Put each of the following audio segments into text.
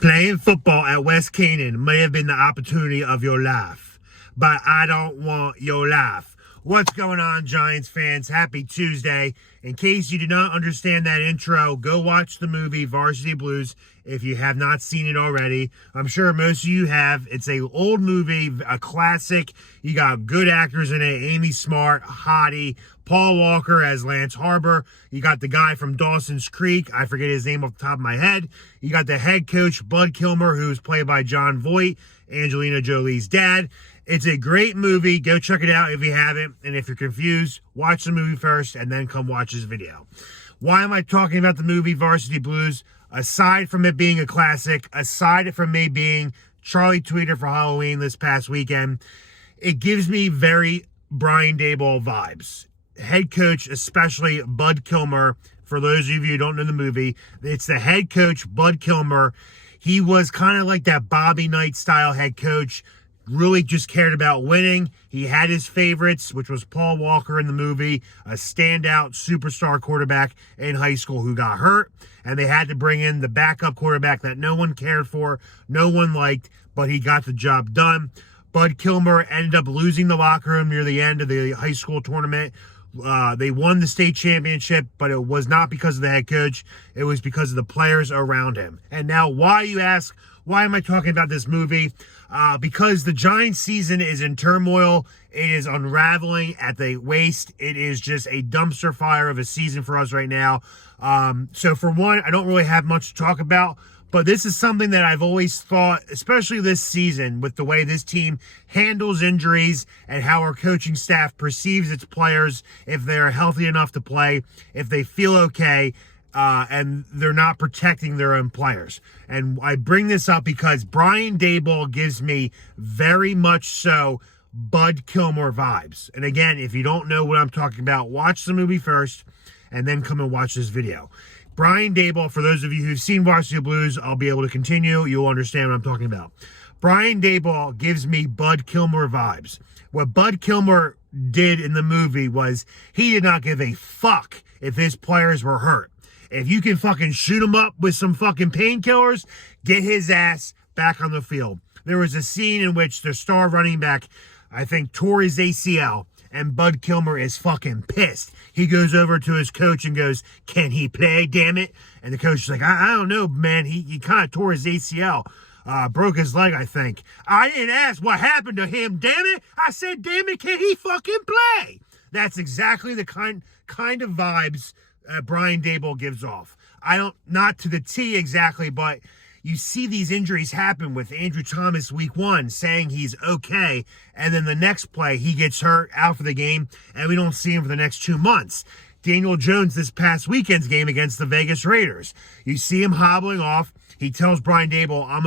Playing football at West Canaan may have been the opportunity of your life, but I don't want your life. What's going on, Giants fans? Happy Tuesday. In case you did not understand that intro, go watch the movie Varsity Blues if you have not seen it already. I'm sure most of you have. It's an old movie, a classic. You got good actors in it. Amy Smart, Hottie, Paul Walker as Lance Harbor. You got the guy from Dawson's Creek. I forget his name off the top of my head. You got the head coach, Bud Kilmer, who's played by John Voight, Angelina Jolie's dad. It's a great movie. Go check it out if you haven't. And if you're confused, watch the movie first and then come watch this video. Why am I talking about the movie Varsity Blues? Aside from it being a classic, aside from me being Charlie Tweeter for Halloween this past weekend, it gives me very Brian Daboll vibes. Head coach, especially Bud Kilmer. For those of you who don't know the movie, it's the head coach, Bud Kilmer. He was kind of like that Bobby Knight style head coach. Really just cared about winning. He had his favorites, which was Paul Walker in the movie, a standout superstar quarterback in high school who got hurt. And they had to bring in the backup quarterback that no one cared for, no one liked, but he got the job done. Bud Kilmer ended up losing the locker room near the end of the high school tournament. They won the state championship, but it was not because of the head coach. It was because of the players around him. And now, why, you ask, why am I talking about this movie? Because the Giants season is in turmoil. It is unraveling at the waist. It is just a dumpster fire of a season for us right now. So for one, I don't really have much to talk about. But this is something that I've always thought, especially this season, with the way this team handles injuries and how our coaching staff perceives its players, if they're healthy enough to play, if they feel okay, and they're not protecting their own players. And I bring this up because Brian Daboll gives me very much so Bud Kilmer vibes. And again, if you don't know what I'm talking about, watch the movie first and then come and watch this video. Brian Daboll, for those of you who've seen Varsity Blues, I'll be able to continue. You'll understand what I'm talking about. Brian Daboll gives me Bud Kilmer vibes. What Bud Kilmer did in the movie was he did not give a fuck if his players were hurt. If you can fucking shoot him up with some fucking painkillers, get his ass back on the field. There was a scene in which the star running back, I think, tore his ACL. And Bud Kilmer is fucking pissed. He goes over to his coach and goes, "Can he play, damn it?" And the coach is like, I don't know, man. He kind of tore his ACL. Broke his leg, I think. I didn't ask what happened to him, damn it. I said, damn it, can he fucking play? That's exactly the kind of vibes Brian Daboll gives off. Not to the T exactly, but you see these injuries happen with Andrew Thomas week 1 saying he's okay, and then the next play he gets hurt, out for the game, and we don't see him for the next 2 months. Daniel Jones this past weekend's game against the Vegas Raiders. You see him hobbling off. He tells Brian Daboll, I'm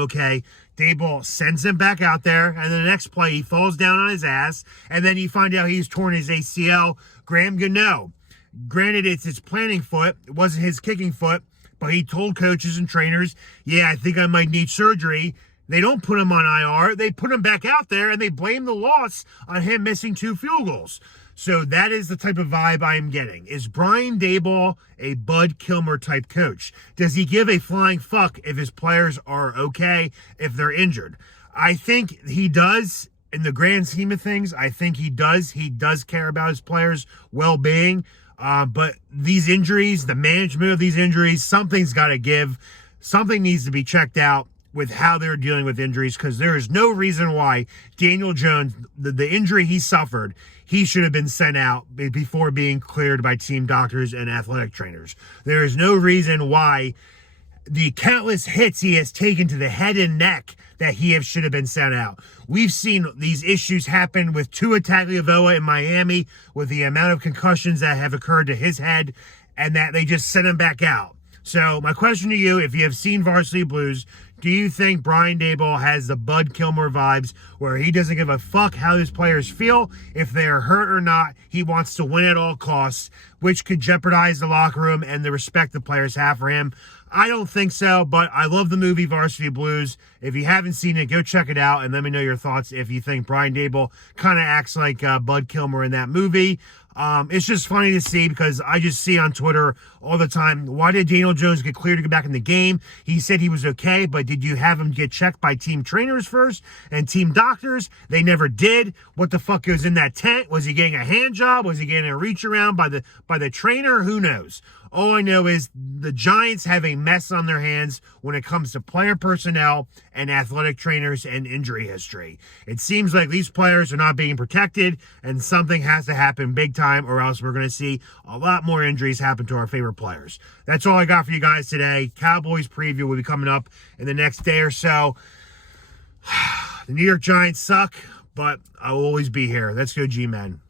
okay. Daboll sends him back out there, and the next play he falls down on his ass, and then you find out he's torn his ACL. Graham Gano. Granted, it's his planting foot. It wasn't his kicking foot. But he told coaches and trainers, yeah, I think I might need surgery. They don't put him on IR. They put him back out there, and they blame the loss on him missing 2 field goals. So that is the type of vibe I'm getting. Is Brian Daboll a Bud Kilmer type coach? Does he give a flying fuck if his players are okay, if they're injured? I think he does. In the grand scheme of things, I think he does. He does care about his players' well-being. But these injuries, the management of these injuries, something's got to give. Something needs to be checked out with how they're dealing with injuries, because there is no reason why Daniel Jones, the injury he suffered, he should have been sent out before being cleared by team doctors and athletic trainers. There is no reason why the countless hits he has taken to the head and neck that he should have been sent out. We've seen these issues happen with Tua Tagovailoa in Miami, with the amount of concussions that have occurred to his head, and that they just sent him back out. So my question to you, if you have seen Varsity Blues, do you think Brian Daboll has the Bud Kilmer vibes, where he doesn't give a fuck how his players feel, if they are hurt or not? He wants to win at all costs, which could jeopardize the locker room and the respect the players have for him. I don't think so, but I love the movie Varsity Blues. If you haven't seen it, go check it out and let me know your thoughts if you think Brian Daboll kind of acts like Bud Kilmer in that movie. It's just funny to see because I just see on Twitter all the time, why did Daniel Jones get cleared to get back in the game? He said he was okay, but did you have him get checked by team trainers first and team doctors? They never did. What the fuck was in that tent? Was he getting a hand job? Was he getting a reach around by the trainer? Who knows? All I know is the Giants have a mess on their hands when it comes to player personnel and athletic trainers and injury history. It seems like these players are not being protected, and something has to happen big time, or else we're going to see a lot more injuries happen to our favorite players. That's all I got for you guys today. Cowboys preview will be coming up in the next day or so. The New York Giants suck, but I'll always be here. Let's go, G-Men.